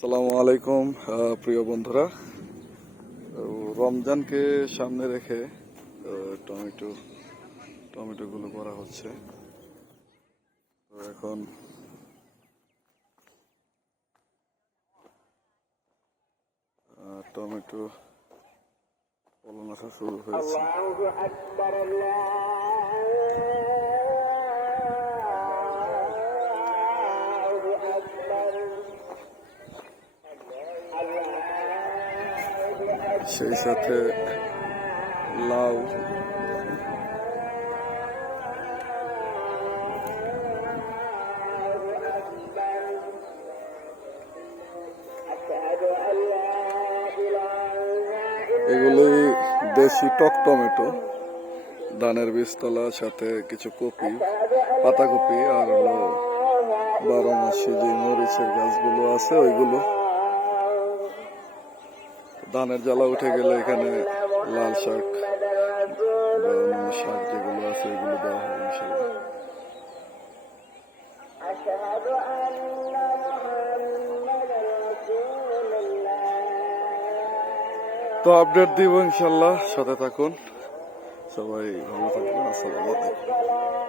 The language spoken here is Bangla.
সালামু আলাইকুম প্রিয় বন্ধুরা। রমজানকে সামনে রেখে টমেটো টমেটো গুলো করা হচ্ছে। তো এখন টমেটো ফলন আসা শুরু হয়েছে। সেই সাথে লাউ। এগুলোই দেশি টক টমেটো ধানের বীজতলা, সাথে কিছু কপি, পাতাকপি আর হলো বারো মাসে যে মরিচের গাছগুলো আছে, ওইগুলো। ধানের জ্বালা উঠে গেলে এখানে লাল শাক শাক যেগুলো আছে এগুলো দেওয়া হয় তো আপডেট দিব ইনশাল্লাহ সাথে থাকুন। সবাই ভালো থাকবেন, আসসালামু আলাইকুম।